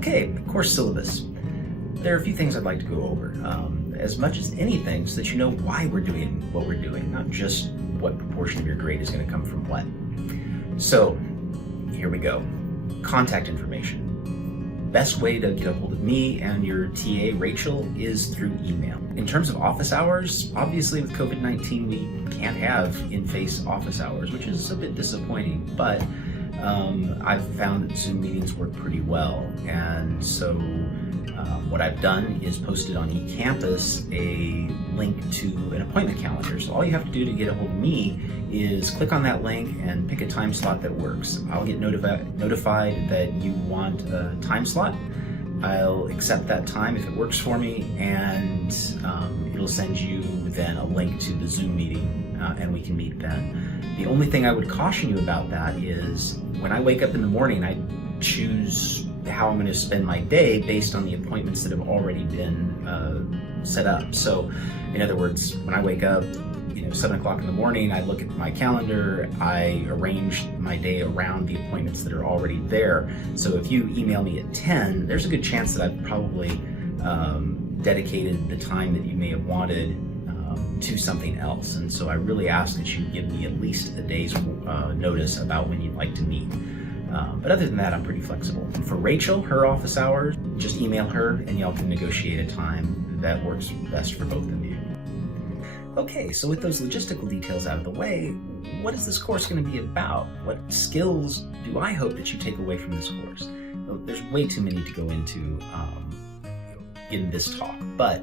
Okay, course syllabus. There are a few things I'd like to go over, as much as anything, so that you know why we're doing what we're doing, not just what proportion of your grade is going to come from what. So, here we go. Contact information. Best way to get a hold of me and your TA, Rachel, is through email. In terms of office hours, obviously with COVID-19 we can't have in-face office hours, which is a bit disappointing, but I've found that Zoom meetings work pretty well, and so what I've done is posted on eCampus a link to an appointment calendar. So all you have to do to get a hold of me is click on that link and pick a time slot that works. I'll get notified that you want a time slot. I'll accept that time if it works for me, and it'll send you then a link to the Zoom meeting, and we can meet then. The only thing I would caution you about that is when I wake up in the morning, I choose how I'm going to spend my day based on the appointments that have already been set up. So, in other words, when I wake up, 7 o'clock in the morning, I look at my calendar, I arrange my day around the appointments that are already there. So if you email me at 10, there's a good chance that I've probably dedicated the time that you may have wanted to something else. And so I really ask that you give me at least a day's notice about when you'd like to meet. But other than that, I'm pretty flexible. And for Rachel, her office hours, just email her and y'all can negotiate a time that works best for both of you. Okay, so with those logistical details out of the way, what is this course going to be about? What skills do I hope that you take away from this course? Well, there's way too many to go into in this talk, but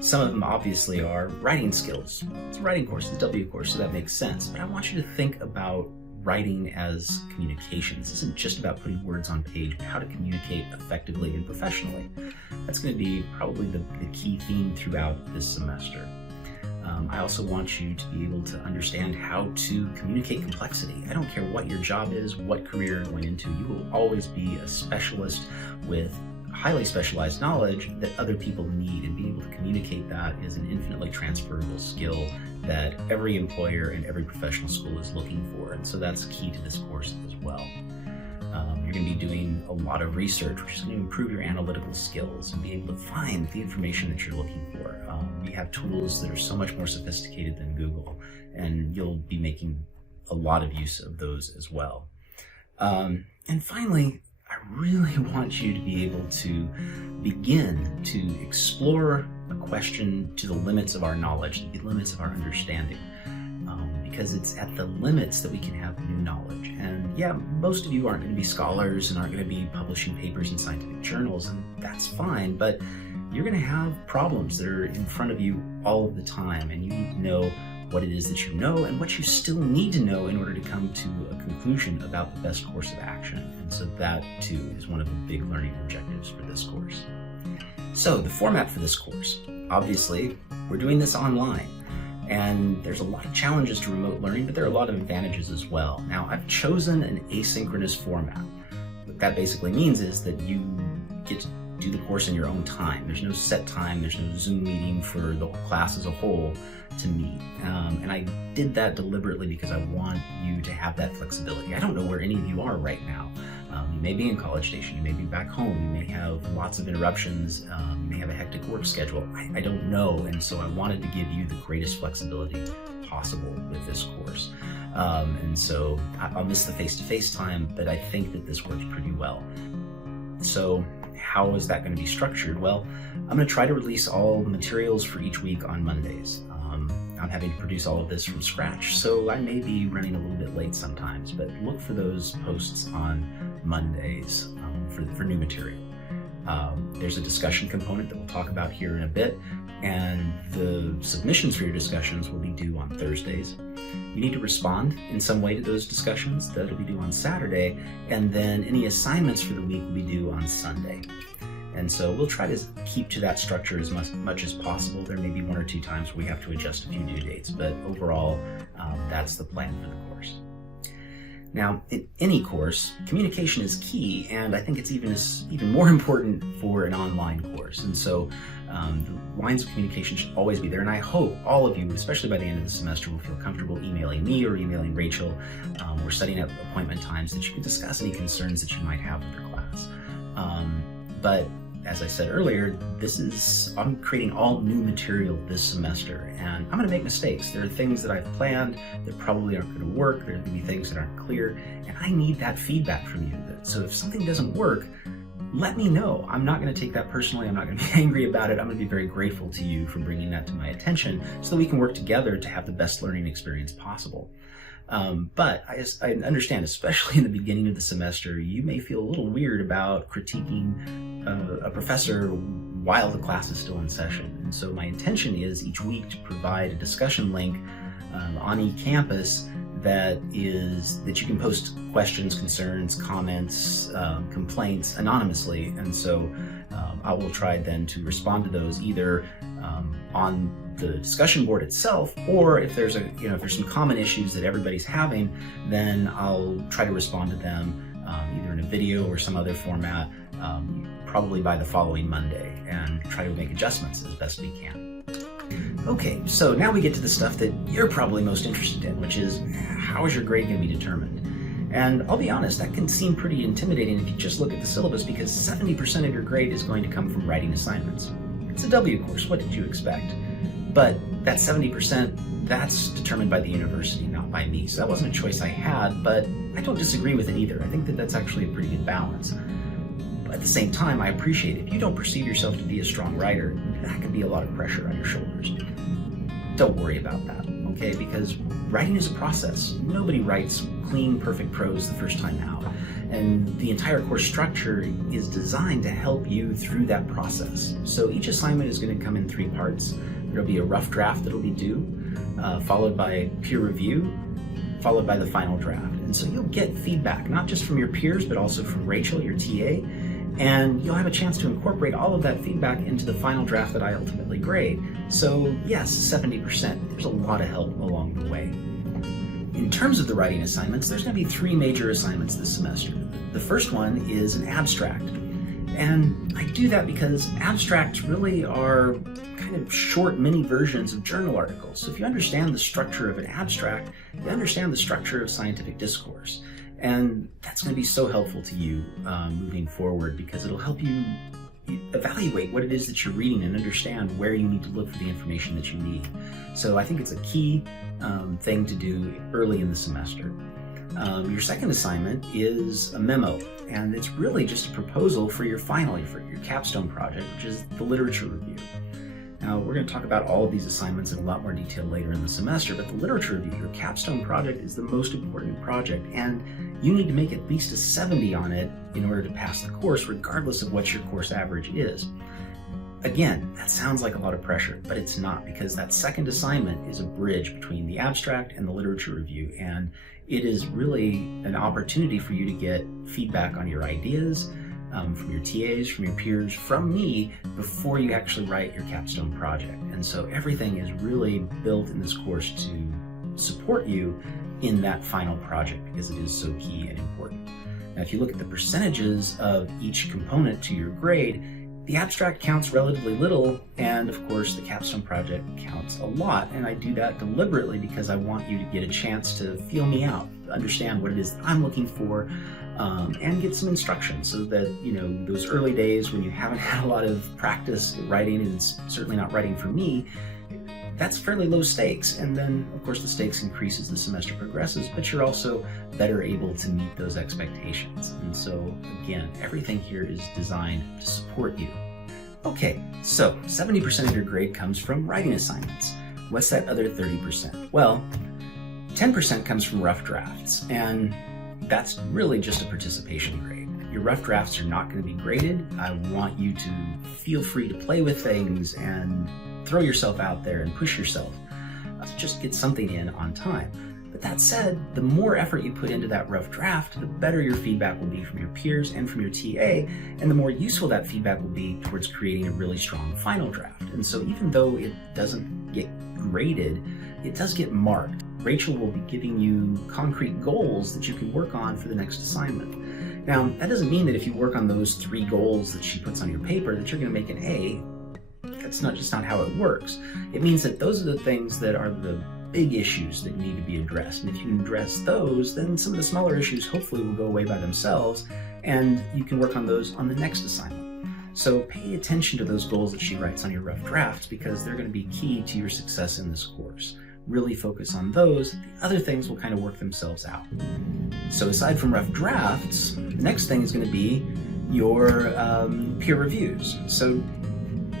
some of them obviously are writing skills. It's a writing course, it's a W course, so that makes sense. But I want you to think about writing as communication. This isn't just about putting words on page, but how to communicate effectively and professionally. That's going to be probably the key theme throughout this semester. I also want you to be able to understand how to communicate complexity. I don't care what your job is, what career you're going into, you will always be a specialist with highly specialized knowledge that other people need, and being able to communicate that is an infinitely transferable skill that every employer and every professional school is looking for, and so that's key to this course as well. You're going to be doing a lot of research, which is going to improve your analytical skills and be able to find the information that you're looking for. We have tools that are so much more sophisticated than Google, and you'll be making a lot of use of those as well. And finally, I really want you to be able to begin to explore a question to the limits of our knowledge, the limits of our understanding. Because it's at the limits that we can have new knowledge. And yeah, most of you aren't going to be scholars and aren't going to be publishing papers in scientific journals, and that's fine, but you're going to have problems that are in front of you all of the time, and you need to know what it is that you know and what you still need to know in order to come to a conclusion about the best course of action. And so that too is one of the big learning objectives for this course. So the format for this course, obviously, we're doing this online. And there's a lot of challenges to remote learning, but there are a lot of advantages as well. Now, I've chosen an asynchronous format. What that basically means is that you get to do the course in your own time. There's no set time, there's no Zoom meeting for the class as a whole to meet. And I did that deliberately because I want you to have that flexibility. I don't know where any of you are right now. You may be in College Station, you may be back home, you may have lots of interruptions, you may have a hectic work schedule. I don't know, and so I wanted to give you the greatest flexibility possible with this course. And so I'll miss the face-to-face time, but I think that this works pretty well. So how is that going to be structured? Well, I'm going to try to release all materials for each week on Mondays. I'm having to produce all of this from scratch, so I may be running a little bit late sometimes, but look for those posts on Mondays for new material. There's a discussion component that we'll talk about here in a bit, and the submissions for your discussions will be due on Thursdays. You need to respond in some way to those discussions. That'll be due on Saturday, and then any assignments for the week will be due on Sunday. And so we'll try to keep to that structure as much as possible. There may be 1 or 2 times where we have to adjust a few due dates, but overall, that's the plan for the course. Now, in any course, communication is key, and I think it's even more important for an online course. And so the lines of communication should always be there, and I hope all of you, especially by the end of the semester, will feel comfortable emailing me or emailing Rachel. We're setting up appointment times that you can discuss any concerns that you might have with your class. But as I said earlier, I'm creating all new material this semester, and I'm going to make mistakes. There are things that I've planned that probably aren't going to work. There are going to be things that aren't clear, and I need that feedback from you. So if something doesn't work, let me know. I'm not going to take that personally. I'm not going to be angry about it. I'm going to be very grateful to you for bringing that to my attention so that we can work together to have the best learning experience possible. But I understand, especially in the beginning of the semester, you may feel a little weird about critiquing a professor while the class is still in session. And so my intention is each week to provide a discussion link on eCampus that you can post questions, concerns, comments, complaints anonymously. And so I will try then to respond to those either on the discussion board itself, or if there's some common issues that everybody's having, then I'll try to respond to them either in a video or some other format, probably by the following Monday, and try to make adjustments as best we can. Okay, so now we get to the stuff that you're probably most interested in, which is how is your grade going to be determined? And I'll be honest, that can seem pretty intimidating if you just look at the syllabus, because 70% of your grade is going to come from writing assignments. It's a W course, what did you expect? But that 70%, that's determined by the university, not by me. So that wasn't a choice I had, but I don't disagree with it either. I think that that's actually a pretty good balance. But at the same time, I appreciate if you don't perceive yourself to be a strong writer, that can be a lot of pressure on your shoulders. Don't worry about that, okay? Because writing is a process. Nobody writes clean, perfect prose the first time out. And the entire course structure is designed to help you through that process. So each assignment is going to come in 3 parts. There'll be a rough draft that'll be due, followed by peer review, followed by the final draft. And so you'll get feedback, not just from your peers, but also from Rachel, your TA, and you'll have a chance to incorporate all of that feedback into the final draft that I ultimately grade. So yes, 70%, there's a lot of help along the way. In terms of the writing assignments, there's going to be 3 major assignments this semester. The first one is an abstract. And I do that because abstracts really are kind of short mini versions of journal articles. So if you understand the structure of an abstract, you understand the structure of scientific discourse. And that's going to be so helpful to you moving forward, because it'll help you evaluate what it is that you're reading and understand where you need to look for the information that you need. So I think it's a key thing to do early in the semester. Your second assignment is a memo, and it's really just a proposal for your final, for your capstone project, which is the literature review. Now, we're going to talk about all of these assignments in a lot more detail later in the semester, but the literature review, your capstone project, is the most important project, and you need to make at least a 70 on it in order to pass the course, regardless of what your course average is. Again, that sounds like a lot of pressure, but it's not, because that second assignment is a bridge between the abstract and the literature review, and it is really an opportunity for you to get feedback on your ideas, from your TAs, from your peers, from me, before you actually write your capstone project. And so everything is really built in this course to support you in that final project, because it is so key and important. Now, if you look at the percentages of each component to your grade, the abstract counts relatively little, and of course the capstone project counts a lot. And I do that deliberately because I want you to get a chance to feel me out, understand what it is that I'm looking for, and get some instruction, so that, you know, those early days when you haven't had a lot of practice writing, and it's certainly not writing for me, that's fairly low stakes. And then of course the stakes increase as the semester progresses, but you're also better able to meet those expectations. And so again, everything here is designed to support you. Okay, so 70% of your grade comes from writing assignments. What's that other 30%? Well, 10% comes from rough drafts, and that's really just a participation grade. Your rough drafts are not going to be graded. I want you to feel free to play with things and throw yourself out there and push yourself to just get something in on time. But that said, the more effort you put into that rough draft, the better your feedback will be from your peers and from your TA, and the more useful that feedback will be towards creating a really strong final draft. And so even though it doesn't get graded, it does get marked. Rachel will be giving you concrete goals that you can work on for the next assignment. Now, that doesn't mean that if you work on those 3 goals that she puts on your paper that you're going to make an A. That's just not how it works. It means that those are the things that are the big issues that need to be addressed. And if you can address those, then some of the smaller issues hopefully will go away by themselves, and you can work on those on the next assignment. So pay attention to those goals that she writes on your rough drafts, because they're going to be key to your success in this course. Really focus on those. The other things will kind of work themselves out. So aside from rough drafts, the next thing is going to be your peer reviews. So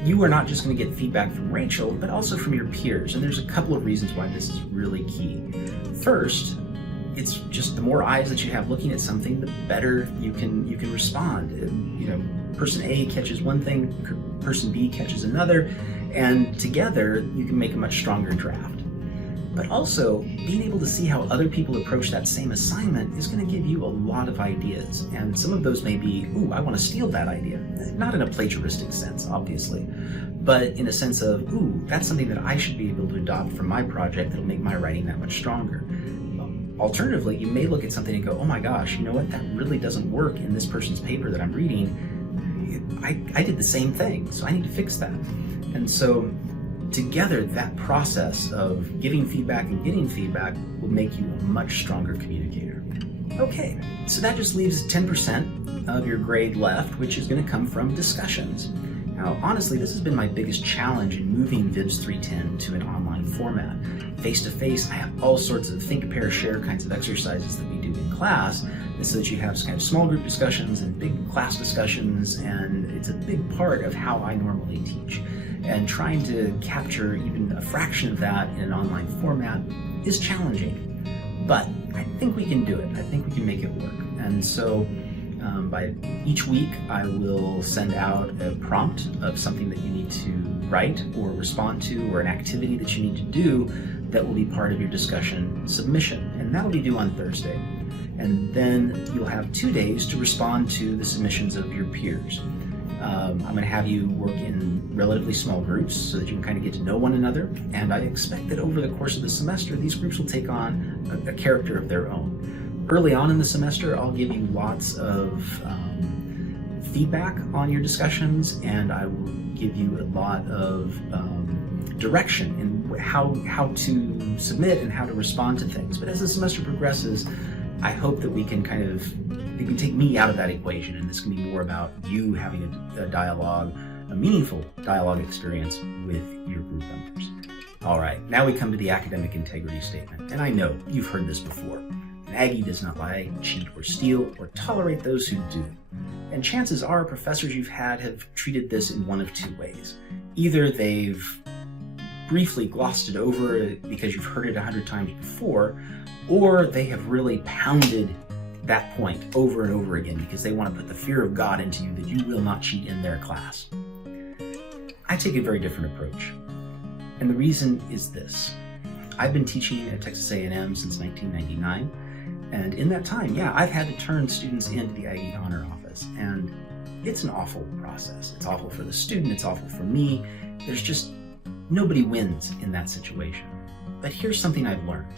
you are not just going to get feedback from Rachel, but also from your peers. And there's a couple of reasons why this is really key. First, it's just the more eyes that you have looking at something, the better you can respond. You know, person A catches one thing, person B catches another, and together you can make a much stronger draft. But also, being able to see how other people approach that same assignment is going to give you a lot of ideas. And some of those may be, ooh, I want to steal that idea. Not in a plagiaristic sense, obviously, but in a sense of, ooh, that's something that I should be able to adopt for my project that'll make my writing that much stronger. Alternatively, you may look at something and go, oh my gosh, you know what, that really doesn't work in this person's paper that I'm reading. I did the same thing, so I need to fix that. And so together, that process of giving feedback and getting feedback will make you a much stronger communicator. Okay, so that just leaves 10% of your grade left, which is going to come from discussions. Now, honestly, this has been my biggest challenge in moving VIBS 310 to an online format. Face-to-face, I have all sorts of think, pair, share kinds of exercises that we do in class, and so that you have kind of small group discussions and big class discussions, and it's a big part of how I normally teach. And trying to capture even a fraction of that in an online format is challenging, but I think we can do it. I think we can make it work. And so by each week, I will send out a prompt of something that you need to write or respond to, or an activity that you need to do that will be part of your discussion submission. And that'll be due on Thursday. And then you'll have 2 days to respond to the submissions of your peers. I'm going to have you work in relatively small groups so that you can kind of get to know one another. And I expect that over the course of the semester, these groups will take on a character of their own. Early on in the semester, I'll give you lots of feedback on your discussions, and I will give you a lot of direction in how to submit and how to respond to things. But as the semester progresses, I hope that we can take me out of that equation, and this can be more about you having a dialogue, a meaningful dialogue experience with your group members. All right, now we come to the academic integrity statement. And I know you've heard this before. An Aggie does not lie, cheat, or steal, or tolerate those who do. And chances are professors you've had have treated this in one of two ways. Either they've briefly glossed it over because you've heard it 100 times before, or they have really pounded that point over and over again because they want to put the fear of God into you that you will not cheat in their class. I take a very different approach. And the reason is this. I've been teaching at Texas A&M since 1999. And in that time, yeah, I've had to turn students into the Aggie Honor Office. And it's an awful process. It's awful for the student. It's awful for me. There's just nobody wins in that situation. But here's something I've learned.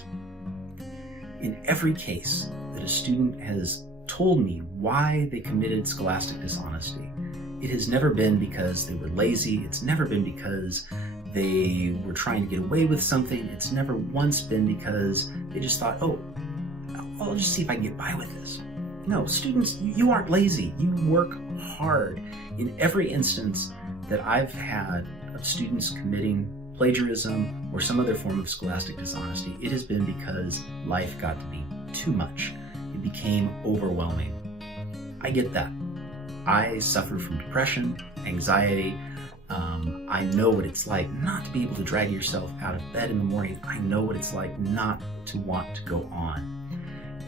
In every case that a student has told me why they committed scholastic dishonesty, it has never been because they were lazy. It's never been because they were trying to get away with something. It's never once been because they just thought, oh, I'll just see if I can get by with this. No, students, you aren't lazy. You work hard. In every instance that I've had of students committing plagiarism or some other form of scholastic dishonesty, it has been because life got to be too much. It became overwhelming. I get that. I suffer from depression, anxiety. I know what it's like not to be able to drag yourself out of bed in the morning. I know what it's like not to want to go on.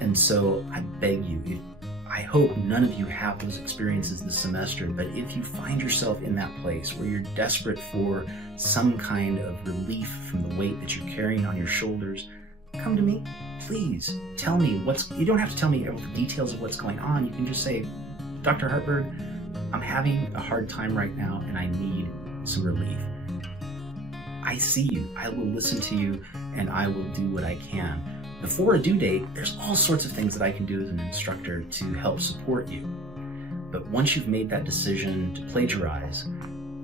And so I beg you, I hope none of you have those experiences this semester, but if you find yourself in that place where you're desperate for some kind of relief from the weight that you're carrying on your shoulders, come to me. Please tell me you don't have to tell me all the details of what's going on. You can just say, Dr. Hartberg, I'm having a hard time right now and I need some relief. I see you. I will listen to you and I will do what I can. Before a due date, there's all sorts of things that I can do as an instructor to help support you. But once you've made that decision to plagiarize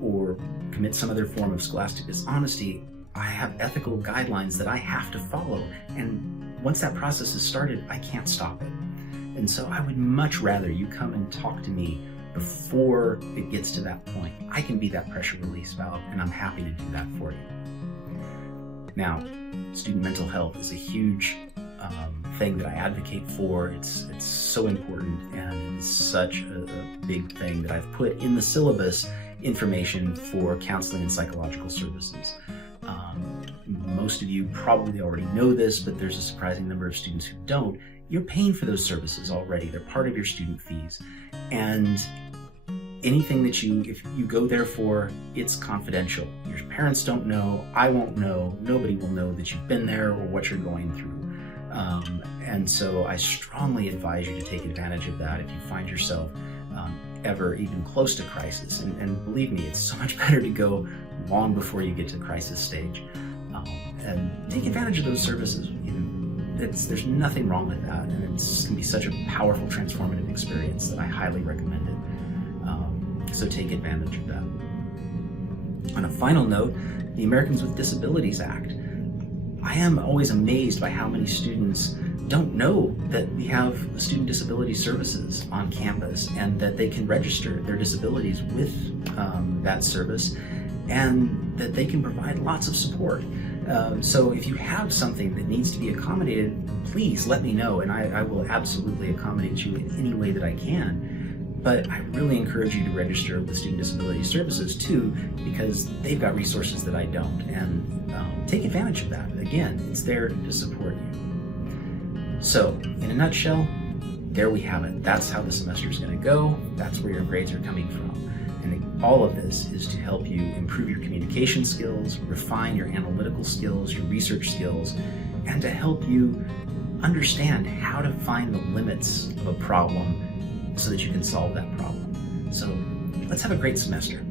or commit some other form of scholastic dishonesty, I have ethical guidelines that I have to follow. And once that process is started, I can't stop it. And so I would much rather you come and talk to me before it gets to that point, I can be that pressure release valve, and I'm happy to do that for you. Now, student mental health is a huge thing that I advocate for. It's so important, and it's such a big thing that I've put in the syllabus information for counseling and psychological services. Most of you probably already know this, but there's a surprising number of students who don't. You're paying for those services already. They're part of your student fees. And anything that if you go there for, it's confidential. Your parents don't know, I won't know, nobody will know that you've been there or what you're going through. And so I strongly advise you to take advantage of that if you find yourself ever even close to crisis. And believe me, it's so much better to go long before you get to crisis stage. And take advantage of those services. There's nothing wrong with that, and it can be such a powerful, transformative experience that I highly recommend it. So take advantage of that. On a final note, the Americans with Disabilities Act. I am always amazed by how many students don't know that we have student disability services on campus and that they can register their disabilities with that service, and that they can provide lots of support. So if you have something that needs to be accommodated, please let me know, and I will absolutely accommodate you in any way that I can. But I really encourage you to register with Student Disability Services too, because they've got resources that I don't, and take advantage of that. Again, it's there to support you. So, in a nutshell, there we have it. That's how the semester is going to go. That's where your grades are coming from. And all of this is to help you improve your communication skills, refine your analytical skills, your research skills, and to help you understand how to find the limits of a problem so that you can solve that problem. So let's have a great semester.